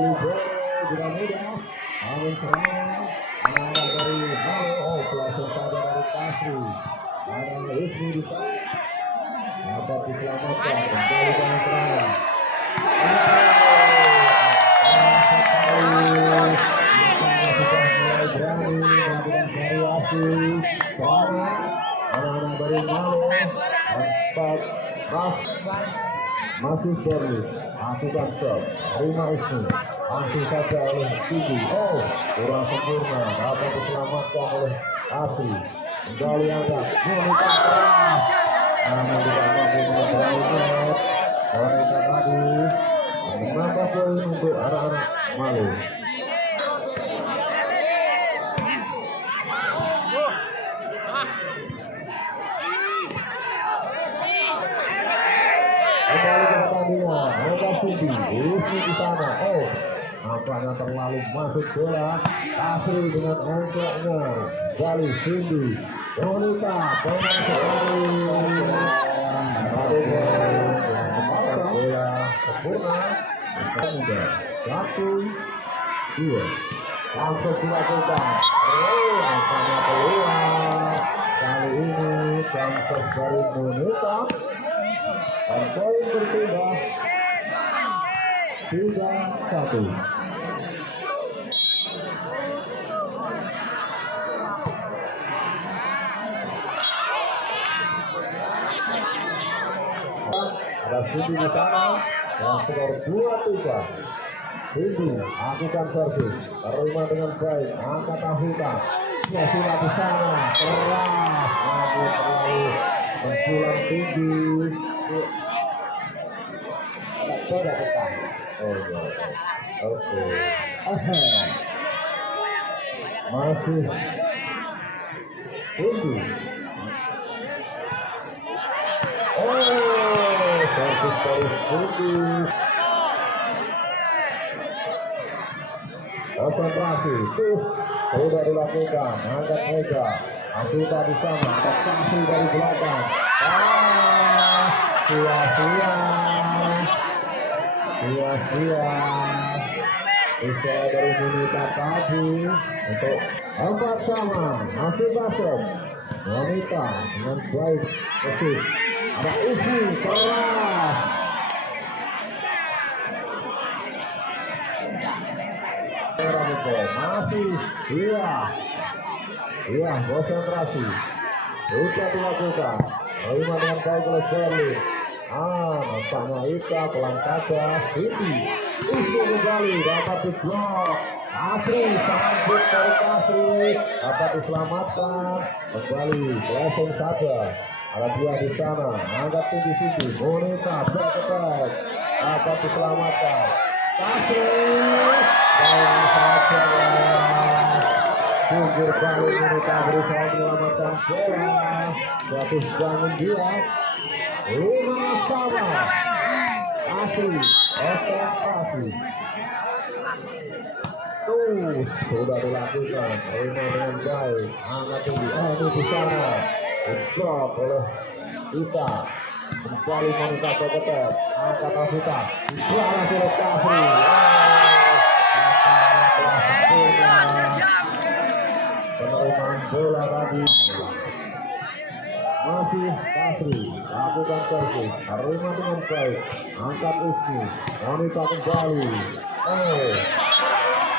pilih tidak mudah. Angin serangan mengarah dari langsung saja dari Kasri. Ada Ismi di sana. Dapat diselamatkan kembali dengan serangan. Sudah mulai berani melakukan variasi serangan. Anak-anak dari Malo empat masih Berli. Lakukan stop, terima Ismi, langsung saja oleh Tinggi. Kurang sempurna, dapat diselamatkan oleh Kasri. Kembali angkat, menikah keras. Namun tidak mampu mengambil net. Wanita tadi menambah poin untuk anak-anak Malu. Kembali ke pertandingan, mereka Tinggi, Ismi di sana. Nampaknya terlalu masuk bola. Kasri dengan engkelnya. Kembali Tinggi. Wanita pemain sekali. Bola sempurna. Muda. 1, 2. Langsung dilakukan. Angkanya keluar. Kali ini Kansas dari Wanita. Dan poin berpindah 3-1. Ada Sindi di sana dan skor 2-3. Sindi lakukan servis, terima dengan baik, angkat Afita. Mesin di sana keras, terlalu menculang tinggi. Sudah dekat. Oke. Masih Tinggi. Servis dari Tinggi. Konsentrasi. Sudah dilakukan. Angkat Mega. Afita di sana. Ada Kasri dari belakang. Sia-sia. Istilah dari Wanita tadi untuk 4 sama. Masih basket. Wanita dengan baik. Mesin. Ada Ismi keras. Masih iya konsentrasi. Sudah dilakukan. Terima dengan baik oleh Berli. Nampaknya Ika pelan saja. Sindi Ismi kembali dapat diblok. Kasri sambut dari Kasri dapat diselamatkan. Kembali blessing saja. Ada dia di sana. Angkat tinggi Sindi. Wanita back dapat diselamatkan. Kasri sayang saja. Sungguh kali Wanita berusaha menyelamatkan bola. Jatuh bangun dia. 5 sama. Kasri konsentrasi. Sudah dilakukan. Terima dengan baik. Angkat tinggi. Ini di sana. Diblok oleh Ita. Kembali Wanita keketet. Angkat Afita. Dibalas oleh Kasri. Penerimaan bola tadi. Masih Kasri. Lakukan servis. Terima dengan baik. Angkat Ismi. Wanita kembali.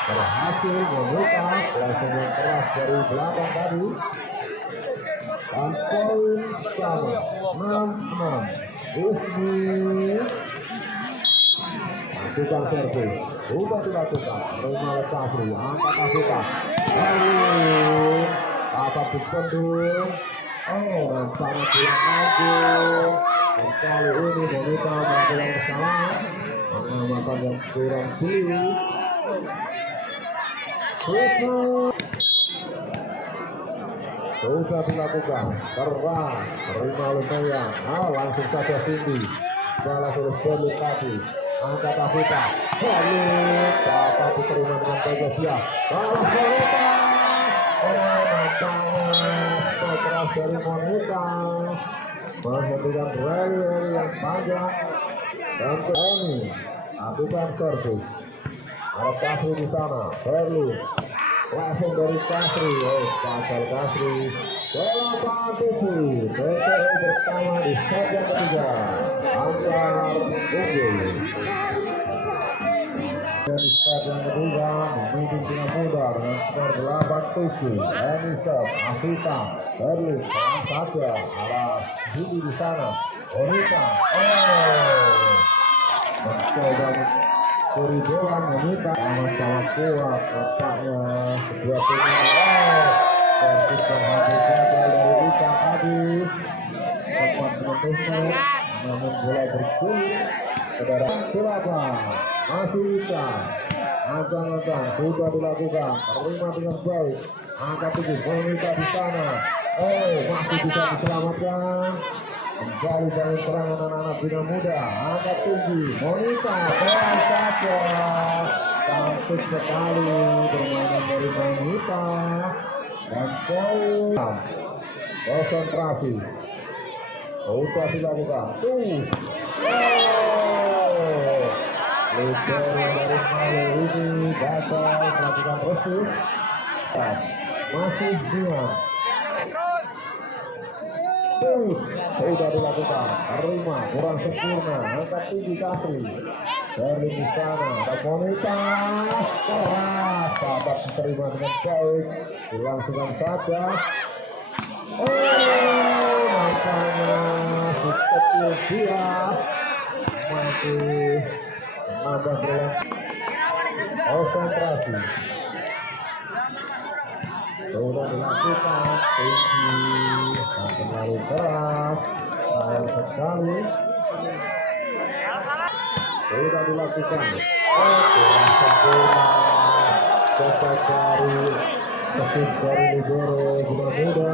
Berhasil Wanita. Langsung yang keras dari belakang tadi. Dan poin sama 6-6. Ismi lakukan servis. Sudah dilakukan. Terima oleh Kasri. Angkat Afita. Dapat dipendul. Nampaknya kurang agung. Dan kali ini Wanita melakukan kesalahan. Pengamatan yang kurang jeli. Sudah dilakukan. Keras. Terima oleh Maya. Langsung saja Tinggi. Balas oleh Berli tadi. Angkat Afita. Dapat diterima dengan baik dia. Balas Wanita. Nampaknya keras dari Wanita. Menghentikan rally yang panjang. Dan ini lakukan servis. Ada Kasri di sana. Berlin. Langsung dari Kasri. Pasal Kasri. Bola Kasri. PTE pertama di set yang ketiga. Ambyar unggul. Dari set yang kedua memimpin dengan mudah dengan skor 8-7. Enisep Afita Berlin pelan saja ada Hidi di sana. Onita mencoba keribuan meminta sama-sama kuat otaknya kedua tim. Persiskan habis gagal dari Rika habis sempat menembusnya namun bola bergulir saudara silakan masih Rika ancang-ancang sudah dilakukan terima dengan baik angka 7 Monika di sana masih bisa diselamatkan kembali dari serangan anak-anak bina muda angka tinggi Monika pelan saja cantik sekali permainan dari Monika dan poin konsentrasi sudah dilakukan libero dari Malu ini gagal melakukan resip masih dia sudah dilakukan terima kurang sempurna angkat tinggi Kasri dari di sana ada Monika keras dapat diterima dengan baik dilangsungkan saja nampaknya si kecil dia masih menambah berat konsentrasi sudah dilakukan tinggi dan terlalu keras sayang sekali sudah dilakukan kurang sempurna cepat dari kesit dari libero bina muda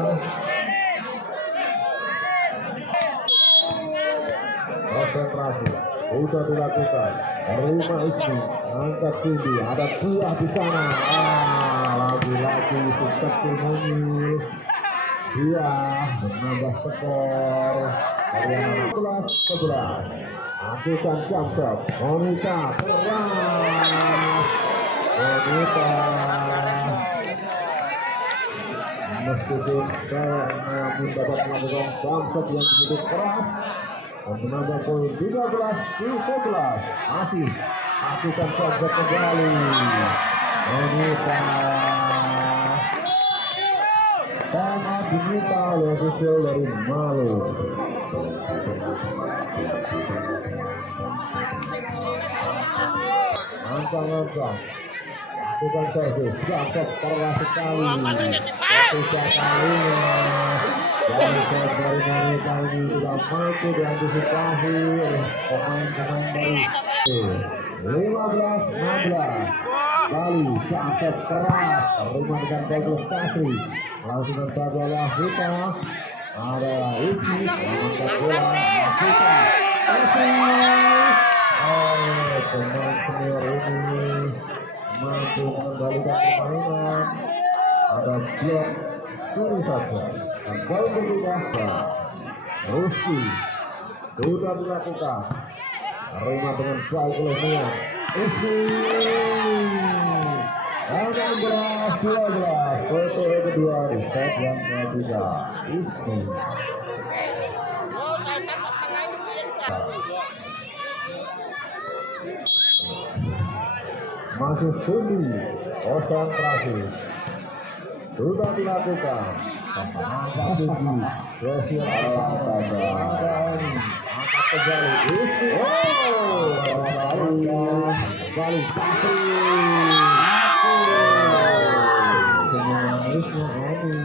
konsentrasi sudah dilakukan terima isi angkat tinggi ada buah di sana lagi-lagi seperti mungil dia menambah skor dari 11-11 Adukan jam shot Monika keras Monika meskipun namun dapat melakukan jam shot yang begitu keras dan menambah poin 13-11 masih adukan jam shot kembali Monika sangat diminta oleh ofisial dari Malu ancang-ancang lakukan servis jangkok keras sekali ketiga kalinya dari set dari Monika ini tidak mampu diantisipasi oleh pemain-pemain dari 15-16 kali jangkok keras terima dengan bagus Kasri melakukan saja oleh Afita ada Isi mengangkat bola Afita pemain senior ini mampu mengendalikan permainan ada blok suri saja dan poin berubah Ruski sudah dilakukan terima dengan baik oleh Nia Isi 16-12 PTE kedua di set yang ketiga Isi masih tinggi konsentrasi sudah dilakukan angkat tinggi berhasil angkat kembali kali Kasri semuanya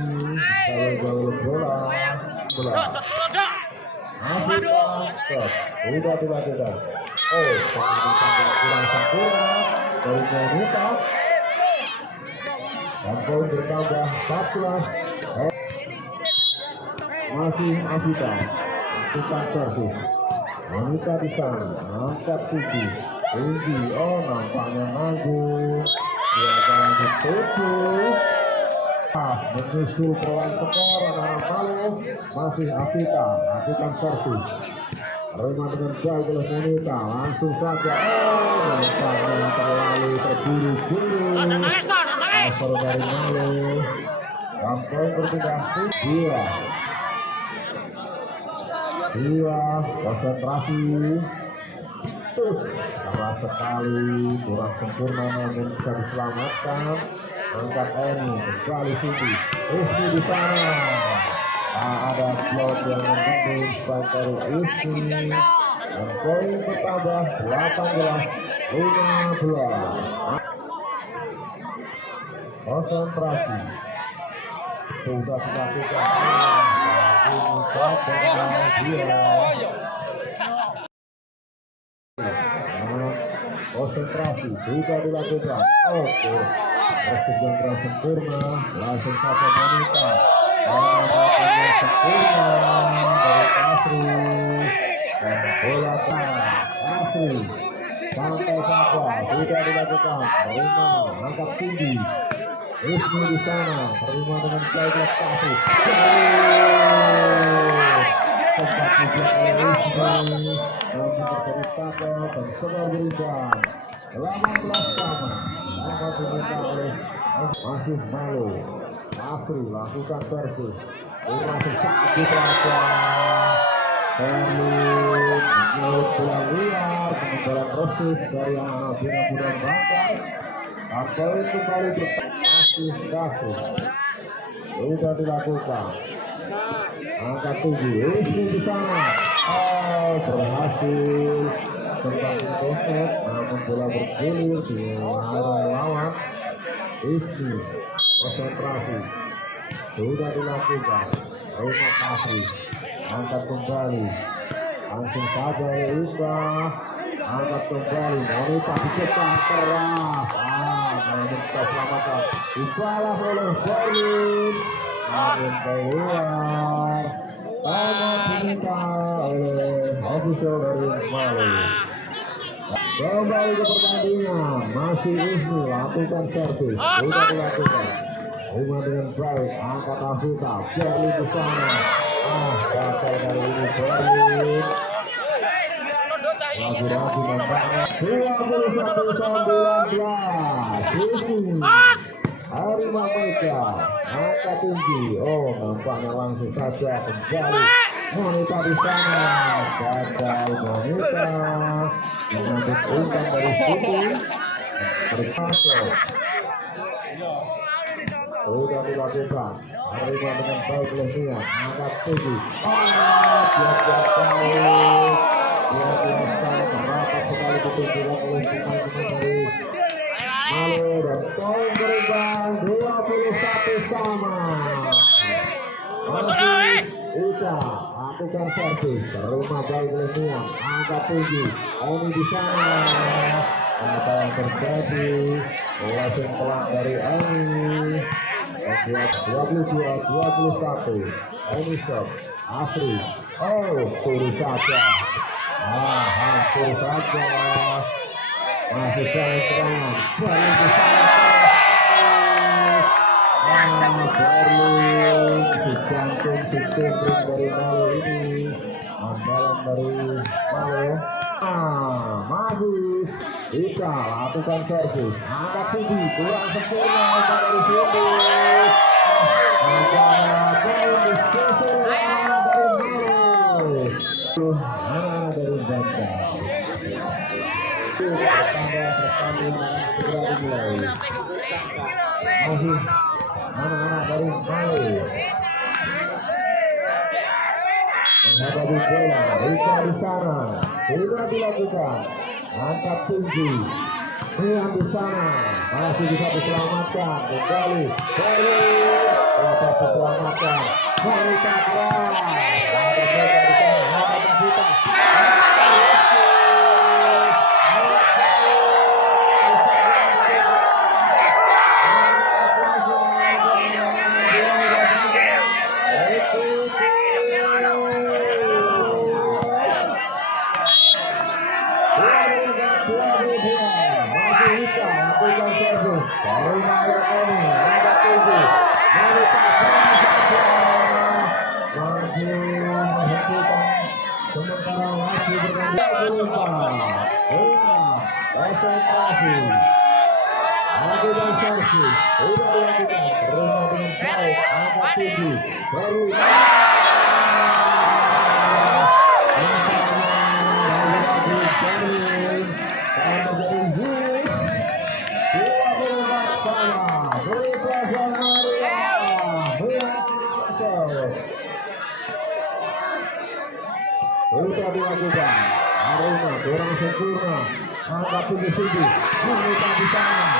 ini kalau bola sudah dilakukan kurang sempurna dari Monika dan poin bertambah 14 masih Afita lakukan servis Monika di sana angkat tinggi nampaknya nanggung dia akan ditutup menyusul pelan skor anak Malu masih Afita lakukan servis terima dengan baik oleh Monika langsung saja nampaknya terlalu buru-buru asal dari Malu sampai berpindah dua konsentrasi salah sekali kurang sempurna namun bisa diselamatkan. Angkat Eni kembali tinggi Ismi di sana. Ada blok yang mendukung spike dari Ismi dan poin bertambah 18-15. Konsentrasi sudah dilakukan konsentrasi juga dilakukan. Oke, proses yang kurang sempurna langsung saja wanita yang sempurna dari Kasri dan bola Kasri sampai saja sudah dilakukan. Terima angkat tinggi Ismi di sana, terima dengan baik Kasri sempat dibuat oleh Ismi namun terjadi tackle dan skor berubah 18 sama. Dapat diminta oleh masih Malu. Kasri lakukan versus masih sakit saja. Berlin menurut bola liar pengembalan proses dari anak muda bakar. Atau kembali masih Kasri sudah dilakukan. Angkat tinggi Ismi di sana. Berhasil sempat dikosek namun bola bergulir di area lawan. Ismi konsentrasi sudah dilakukan. Terima kasih angkat kembali langsung saja Isa angkat kembali wanita dikejar keras namun bisa selamatkan dibalas oleh Berlin namun keluar amat diminta oleh official dari Malu. Kembali ke pertandingan masih Ismi lakukan servis sudah dilakukan. Terima dengan baik angkat Afita Berlin di sana. Gagal dari ini Berlin. Lagi-lagi nampaknya 21-19 Ismi Harimau Mega angkat tinggi. Nampaknya langsung saja kembali wanita di sana. Gagal wanita mengambil umpan dari situ berhasil sudah dilakukan. Harimau dengan baik oleh Nia angkat tinggi. Biasa merapat sekali ketinggian oleh pemain-pemain dari Malu dan poin berubah 21 sama. Masih Ika lakukan servis terima baik oleh Nia angkat tinggi. Oni di sana. Apa yang terjadi? Langsung pelan dari Oni. 22-21. Oni stop. Kasri. Turu saja. Hampir saja. Masih serangan. Berlin di sana. Berlin di jantung sistem dari Malu ini. Andalan dari Malu. Masih Ika lakukan servis. Angkat tinggi. Kurang sempurna dari sini. Dari Banda. Pertandingan segera dimulai. Masih anak-anak dari Malu menghadapi bola. Ika di sana sudah dilakukan. Angkat tinggi. Rian di sana masih bisa diselamatkan. Kembali Berlin dapat diselamatkan. Wanita keras. Angkat mereka di sana. Angkat Afita. Lakukan servis, sudah dilakukan, terima dengan baik, angkat tinggi, baru sudah dilakukan. Arena kurang sempurna. Angkat tinggi sini. Meminta di sana.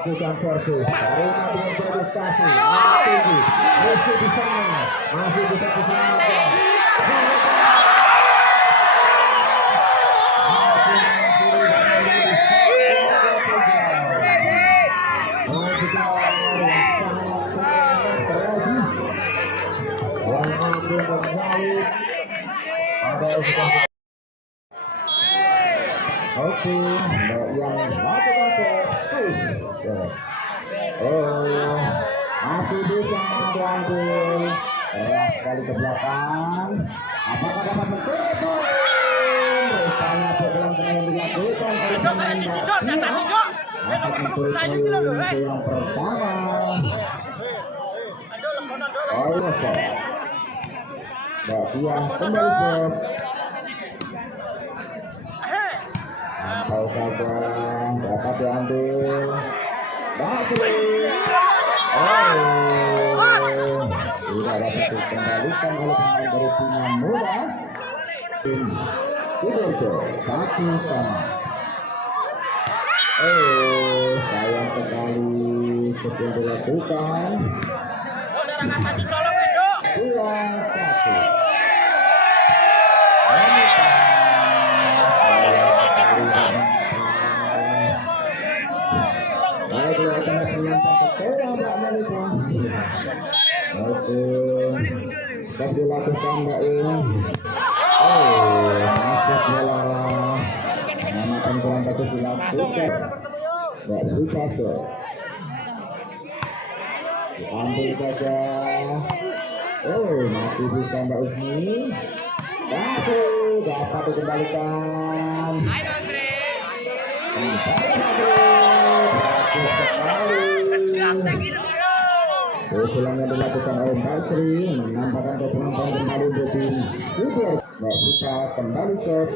Lakukan servis, Arena dengan prestasi, tinggi, masih di sana, masih bisa diselamatkan. Oke, yang masih bisa diambil sekali ke belakang. Apakah dapat mentutup? Rupanya pukulan yang dilakukan oleh pemain dapat mentutup yang pertama. Dia kembali set. Sampai saja dapat diambil. Kasri. Tidak dapat dikembalikan oleh pemain dari tim yang muda. Itu satu sama. Sayang sekali sebelum dilakukan. 2-1. Oke, sudah dilakukan Mbak In. Masuk bola. Mengamankan kurang bagus dilakukan. Mbak bisa tuh. Diambil saja. Masih bisa Mbak Usni. Dapat dikembalikan. Pulangnya dilakukan oleh Kasri, menampakkan ke penonton kembali untuk tim Super. Nggak bisa kembali ke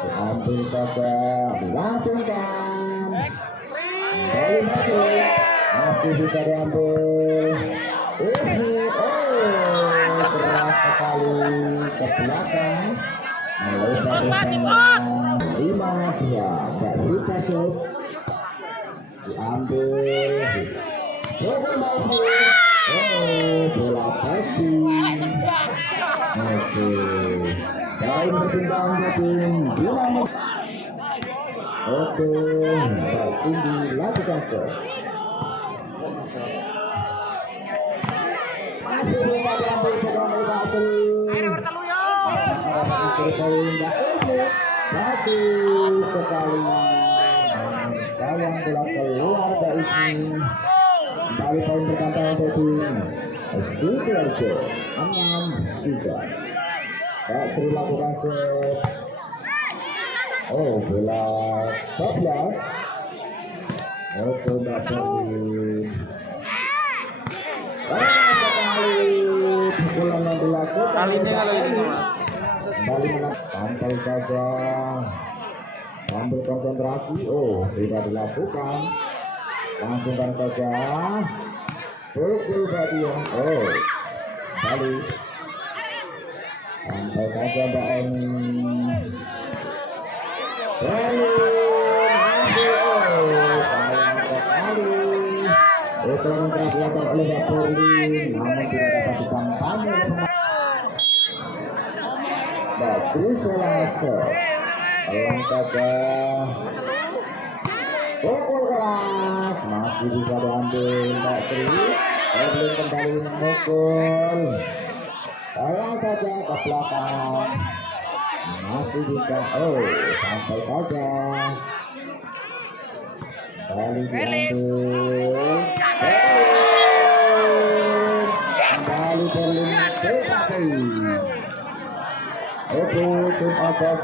diambil saja, dilakukan kembali masuk, masih bisa diambil. Keras sekali ke belakang. Melebar bersama 5-2, nggak bisa shoot. Diambil bola pasti. Oke, baik berkembang ke tim Dinamo. Oke, tinggi lakukan shot. Masih bisa diambil sebagai Kasri. Bagus sekali. Sayang bola keluar dari sini. Kembali poin bertambah untuk tim Sidoarjo 6-3. Kasri lakukan shot. Bola 12. Oke, Mbak Mesin. Sekali pukulan yang dilakukan. Kalinya kalau ini kembali sampai saja. Ambil konsentrasi. Tidak dilakukan. Langsungkan saja. Pukul bagian. Balik. Sampai saja Mbak Eni. Sayang sekali. Serangan keras dilakukan oleh Mbak Purlin, namun tidak dapat dikampanye. Bagus selasa. Pelan saja. Pukul keras masih bisa diambil Mbak Tri. Purlin kembali memukul. Pelan saja ke belakang. Masih masih bisa sampai saja kali diambil kembali Berlin TKP. Oke, tim atas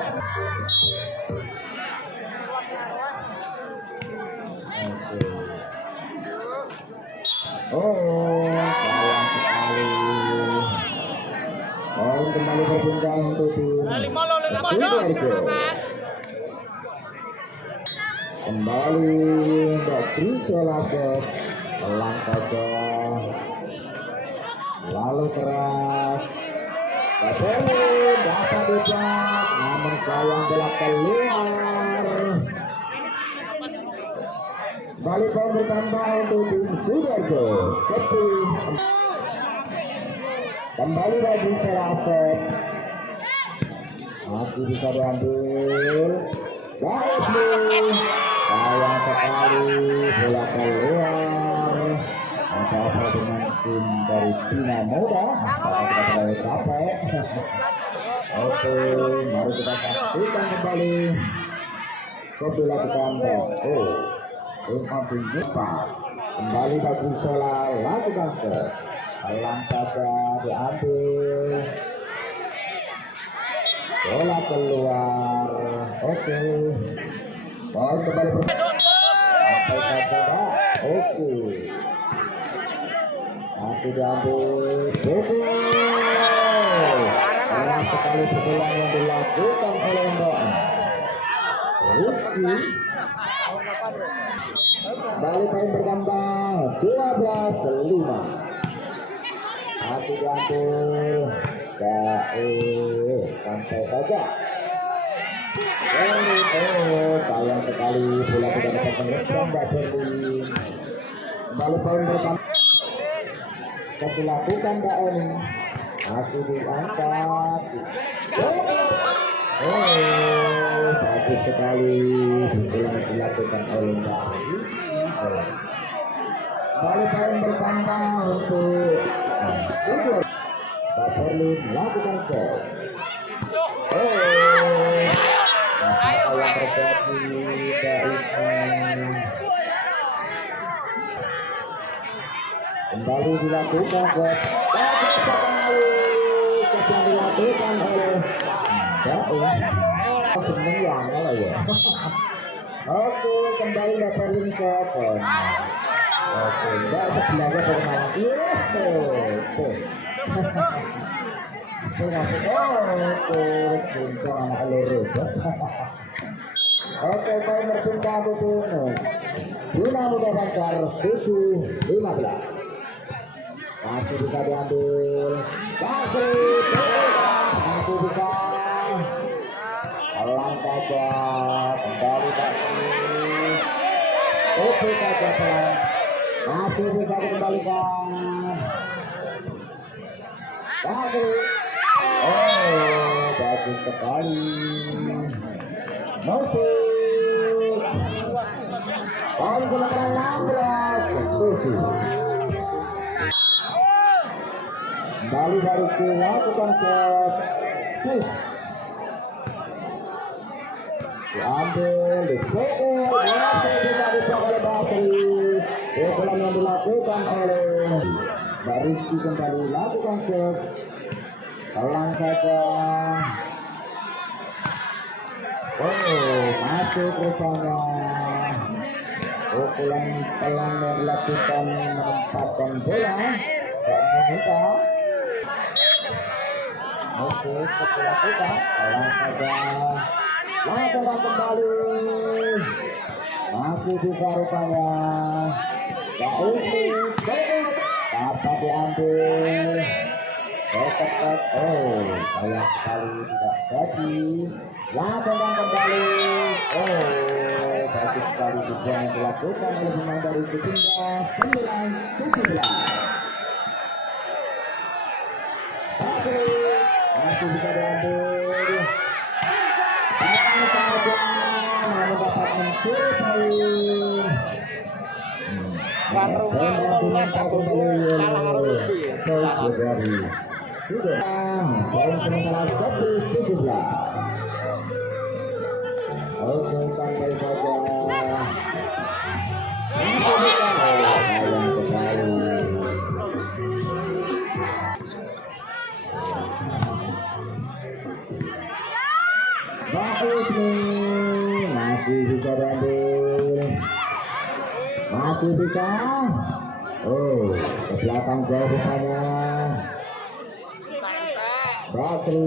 sayang sekali. Poin kembali berpindah untuk tim Sidoarjo. Kembali dari Selaset, pelan saja, lalu keras. Kasri dapat dicat, namun sayang bola keluar. Balik poin bertambah untuk tim Sidoarjo. Kembali lagi Selaset, masih bisa diambil. Kasri sayang sekali bola keluar. Ada apa dengan tim dari Cina Muda? Apakah kita terlalu capek? Oke, mari kita saksikan kembali. Kopi lakukan tim Amping Jepang. Kembali bagi Sola lakukan pelan saja diambil. Bola keluar. Oke. Bola kembali sampai saja. Oke. Masih diambil. Pelan sekali pukulan yang dilakukan oleh Mbak Rizky. Balik poin bertambah 12-5. Masih diambil. Sampai saja. Sayang sekali bola tidak dapat mengejar Mbak Berlin. Kembali poin bertambah. Dilakukan Mbak Eni. Masih diangkat. Bagus sekali bola dilakukan oleh Mbak Eni. Kembali poin bertambah untuk Mbak Berlin melakukan gol. Apa yang terjadi dari kembali dilakukan gol. Bagus sekali yang dilakukan oleh seneng yang ya. Oke, kembali Mbak Berlin ke gol. Oke, Mbak sebelahnya bermain. Oke, poin berpindah ke tim Cina Muda Banjar 7-15. Masih bisa diambil. Kasri masih bisa. Pelan saja. Kembali Kasri. Oke saja pelan. Masih bisa dikembalikan. Kasri. Bagus sekali. Mesin. Poin kemenangan 16-7. Kembali dari dilakukan ke push. Diambil di masih bisa dicoba oleh Kasri. Pukulan yang dilakukan oleh Mbak Rizky kembali lakukan ke pelan saja. Masuk rupanya. Pukulan pelan yang dilakukan menempatkan bola. Tak meminta. Oke, setelah kita pelan saja. Lakukan kembali. Masih bisa rupanya. Tak usik. Dapat diambil. Cepat. Sayang sekali tidak jadi. Lakukan kembali. Bagus sekali juga yang dilakukan oleh pemain dari Sejumlah 9-17. Tapi masih bisa diambil. Datang saja mendapat mencupai. Warung-warung satu kalah Sudah. Poin sementara 17. Oke, santai saja. Sayang sekali. Bagus nih, masih bisa diambil, masih bisa. Oh, ke belakang jauh rupanya. Kasri.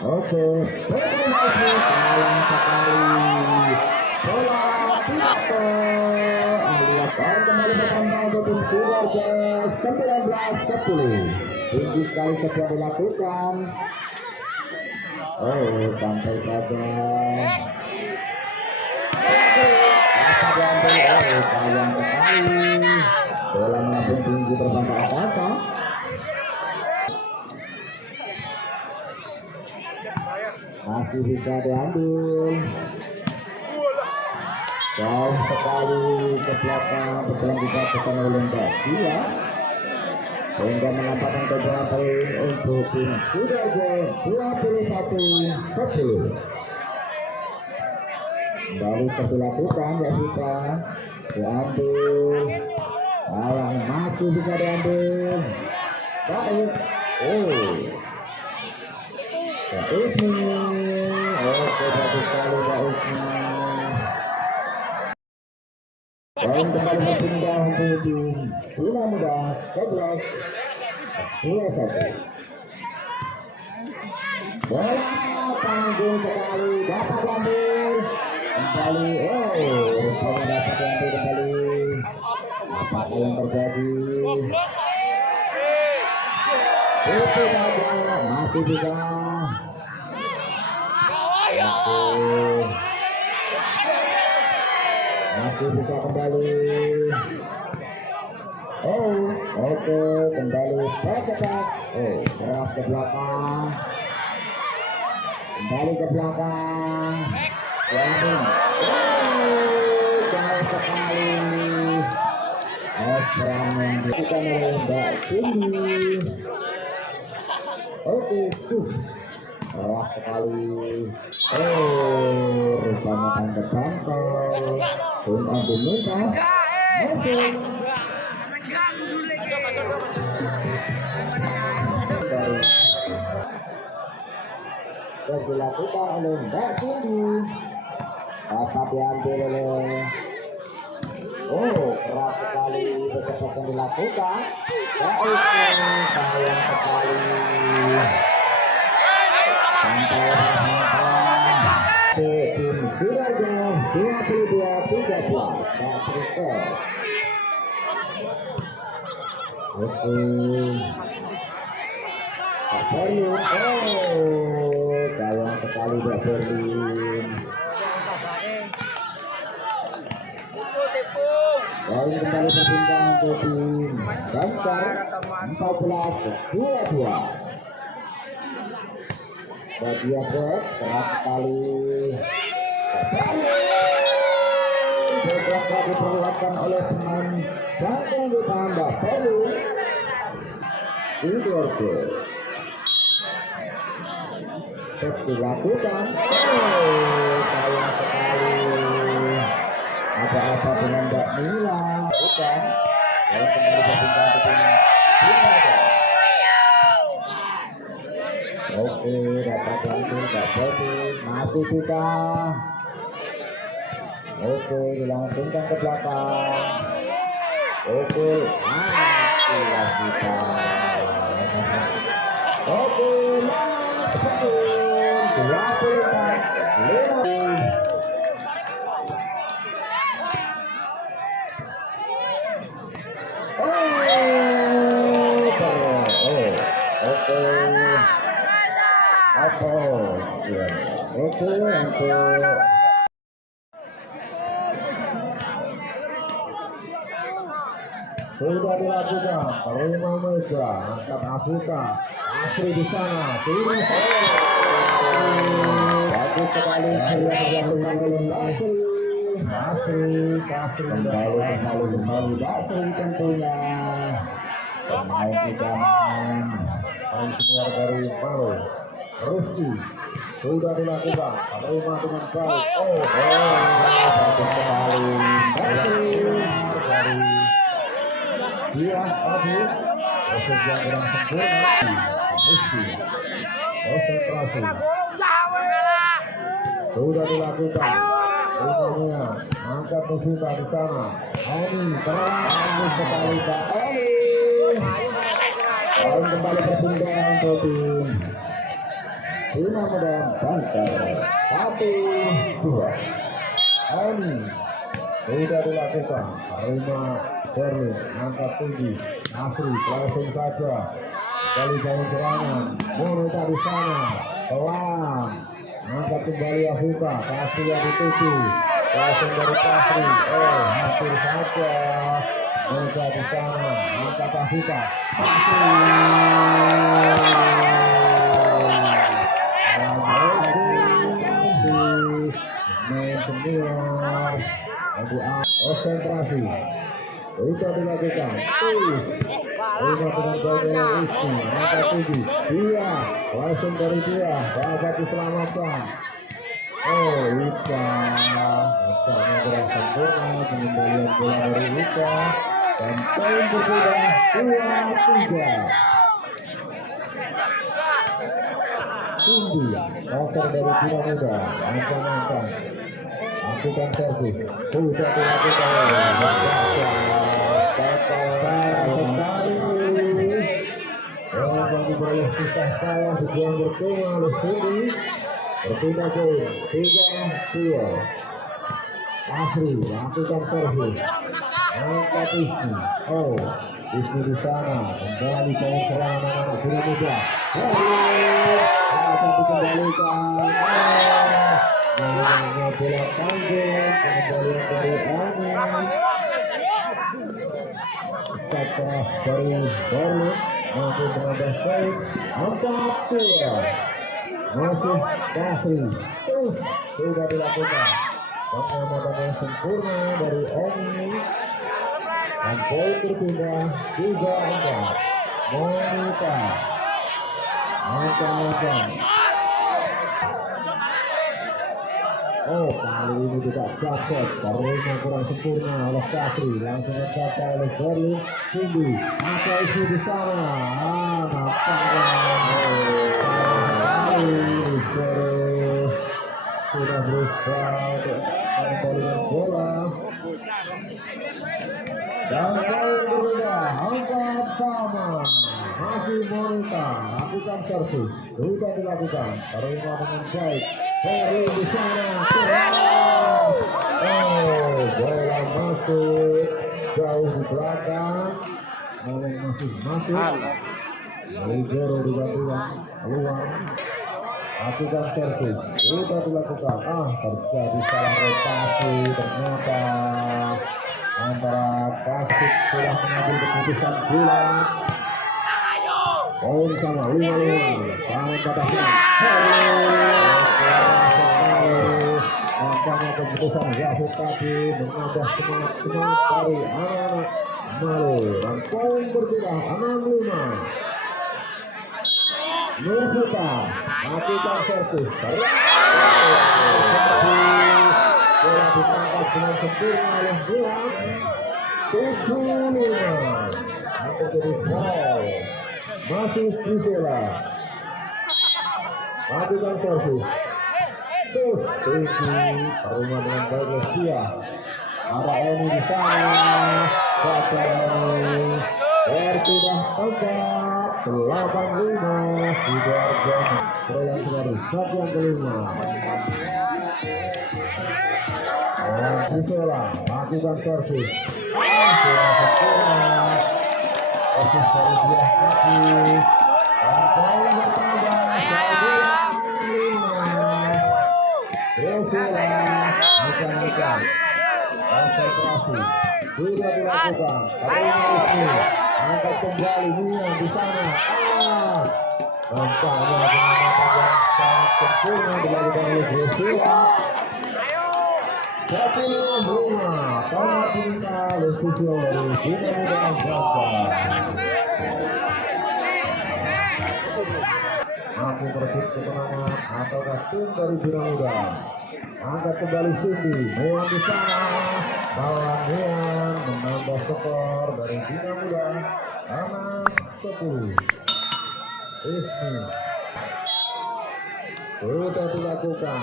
Oke, sayang sekali. Bola Tito alias kembali bertambah ke tim keluarga 19-10. Tinggi sekali setelah dilakukan. Oh, sampai saja. Sayang sekali. Bola melambung tinggi berbangga apa? Masih bisa diambil. Jauh sekali ke belakang, betul bisa tekan oleh Menjadi ya. Sehingga menampakkan kejuaraan poin untuk tim Sudarjo 21-10. Kembali dilakukan ya kita diambil. Sayang masih bisa diambil. Baik. Oh. Baik nih. Oke, bagus sekali baiknya. Dan kembali berpindah untuk tim Tuna Muda 11-21. Bola tanggung sekali dapat diambil kembali. Oh, rupanya dapat diambil kembali. Apa yang terjadi? Itu saja masih bisa. Masih bisa kembali. Oh, oke, kembali bergerak. Oh, keras ke belakang. Kembali ke belakang. Yamin. Oh, jauh sekali. Serangan dilakukan oleh Mbak Cindy. Oke, keras sekali. Oh, rupanya tangkap bantal. Tim ambil muntah. Mesin. Dan dilakukan oleh Mbak Cindy. Dapat diambil oleh. Oh, keras sekali kecepatan dilakukan. Sayang sekali. Sampai tim Sudarjo 22-13. Kasri. Oke. Berlin. Oh, sayang sekali Berlin. Poin kembali berpindah untuk tim Banjar 14-22. Bagian keras sekali. Beberapa diperlihatkan oleh pemain Banjar ditambah Perlu. Sidoarjo. Terus dilakukan. Oh, sayang sekali. Ada apa dengan Mbak Mila? Bukan. Yang kembali berpindah ke tim Nurlaila. Oke, dapat diambil Mbak Bodi. Masih bisa. Oke, dilangsungkan ke belakang. Oke, masih bisa. Oke, masuk. 24-15. Oke, untuk sudah dilakukan terima meja angkat Afrika. Kasri di sana bagus sekali sudah dilakukan oleh Kasri kembali Kasri tentunya pemain idaman main senior dari Malu Rizky sudah dilakukan, terima dengan baik. Satu kembali dari dia tadi proses yang kurang sempurna. Rizky konsentrasi sudah dilakukan, terima angkat musibah di sana. Ini terang sekali Pak Poin kembali berpindah untuk tim Bina Medan Bantar 1-2. Ini sudah dilakukan, terima Berlin angkat tinggi. Kasri langsung saja kali bangun serangan Monica di sana pelan angkat kembali Afrika. Kasri yang dituju langsung dari Kasri, hampir saja Monica di sana angkat Afrika. Konsentrasi sudah dilakukan. Dengan banyak Rizky angkat tinggi, dia langsung dari dia dapat diselamatkan. Wika Wikanya kurang sempurna, pengembalian bola dari Wika dan poin berbeda 2-3. Tinggi cover dari Bina Muda, angka-angka lakukan servis sudah dilakukan. Bagi boleh susah kalah sebuah bertemu oleh Suri berpindah poin 3-2. Kasri lakukan servis angkat Rizky. Rizky di sana kembali ke serangan anak Bina Muda. Dapat dikembalikan. Bola tanggung kembalian dari Ani. Setelah dari Berlin masih menambah poin 4-2. Masih Kasri sudah dilakukan pengamatan yang sempurna dari Oni dan poin berpindah 3-4. Monica angka-angka. Kali ini tidak dapat karena kurang sempurna oleh Kasri, langsung tercapai oleh Berlin. Tinggi apa isi di sana? Nampaknya sudah berusaha untuk mengembalikan bola dan poin berbeda angka sama. Masih Monica lakukan servis sudah dilakukan, terima dengan baik. Berlin di sana bola masuk jauh di belakang, masih masuk. Ligero digantikan keluar, lakukan servis sudah dilakukan. Terjadi salah rotasi ternyata antara Kasri sudah mengambil keputusan bulat. Poin sama 5-5. Tangan batasnya nampaknya keputusan wasit tadi menambah semangat dari anak-anak Malu dan poin berbeda 6-5. Nurlaila lakukan servis bola ditangkap dengan sempurna oleh Mirip 7-5. Terjadi foul. Masih Nurlaila lakukan servis tinggi, terima dengan baik dia. Ada Eni di sana, berpindah tempat 8-5 Sidoarjo berulang kembali set yang kelima. Nurlaila lakukan servis sempurna, servis dari dia lagi dan poin bertambah 9-5. Bukan konsentrasi sudah dilakukan. Terima Rizky angkat kembali Nia di sana. Nampaknya pengamatan yang sangat sempurna dilakukan oleh Nurlaila. 10-5 para pinta Lesisio dari Bina Muda Bantar. mampu merebut kemenangan ataukah tim dari Bina Muda. Angkat kembali Cindy, Mean di sana, lawan Mean menambah skor dari Bina Muda 6-10. Ismi sudah dilakukan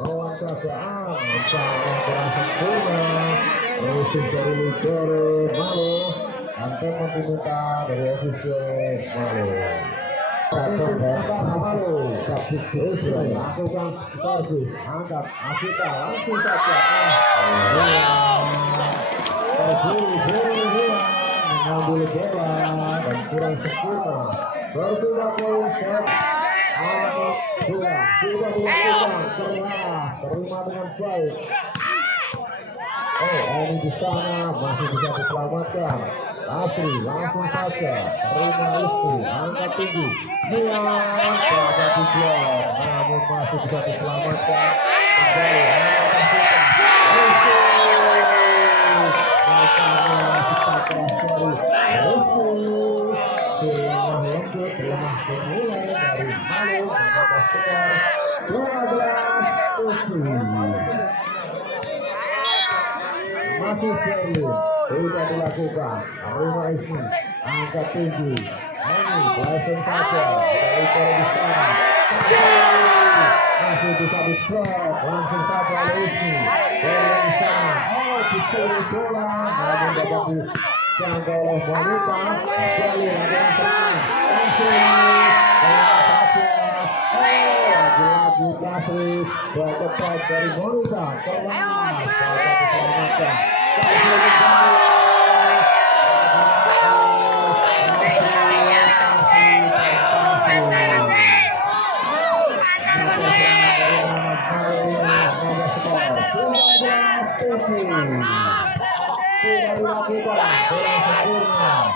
lawan Kasaan sama berhasil sempurna. Rusuh dari Ligore Malu, anteman diminta dari ofisial Malu. Malu, terus lakukan servis, angkat Asita langsung saja. Mengambil bola dan kurang sempurna. Berbeda poin set. Sudah dilakukan, terima dengan baik. Ini di sana masih bisa diselamatkan. Kasri langsung saja terima istri, angkat tinggi, Mian pada diblok, namun masih bisa diselamatkan. Kembali angkat Asita, makanya kita keras dari Setengah lembut telah dimulai dari Malu menambah skor 12-7. Masih Berlin sudah dilakukan, terima Ismi, angkat tinggi, ini langsung saja dari di sana, masih bisa diblok, langsung saja oleh Ismi, dari di sana, disuruh bola, namun dapat dijangkau oleh wanita, Berlin ada yang tenang, langsung, lagi-lagi Kasri, berkepat dari wanita, kelas, dapat diselamatkan.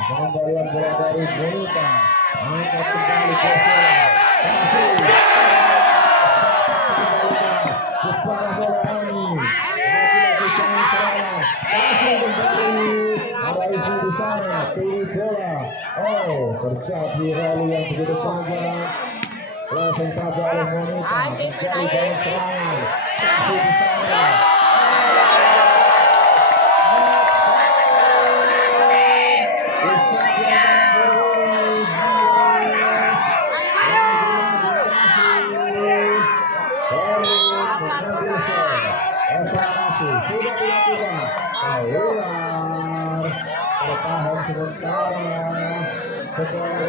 Pengembalian bola dari Bonita, angkat kembali ke bola ini, ada ibu di sana, pilih bola. Terjadi rally yang begitu panjang. Langsung saja oleh Bonita, menjadi gawang serangan. Kasih di sana. Sudah dilakukan bertahan sementara skor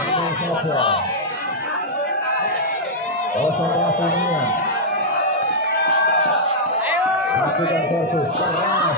8-14 saja konsentrasinya lakukan versus keras